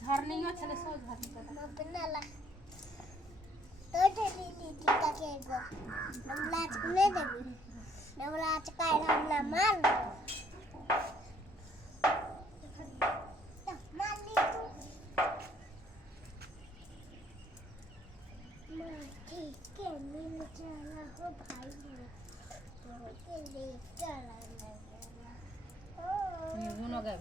झरनियो छले सो झरनी पता बनाला तो ठेली टीका के गो नमलाच ने देबी नमलाच काय हमला मार मार ली तू मैं ठीक के मिल चला हो भाई तो के ले चला ओ ये गुनो गए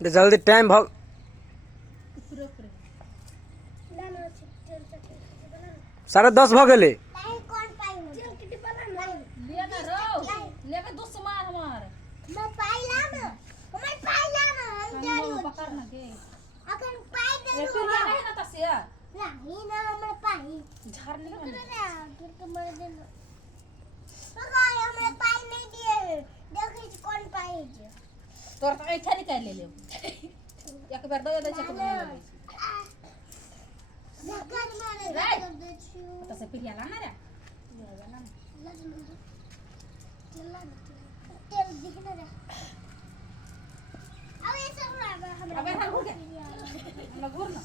जल्दी टाइम भाग पूरे पूरे 10:30 भ गेले नहीं कौन पाई चल किटी बना नहीं ले ना रो लेके दुश्मन हमार मैं पाई ला ना मैं पाई ला ना हम जारी हो पकड़ ना के अगर पाई दे ये फिर नहीं ना तसिया नहीं ना मैं पाई झरनी में ना फिर तो मर दे पका हमने पाई नहीं दिए देखिए कौन पाई है तोर तो ऐठा निकाल ले ले एक बार दो दे चक बना ले जगत मारे दे छु तो से पिरिया ला ना रे चला तेल दिखना रे अब ये सब अबे हम हो गया हम घूर ना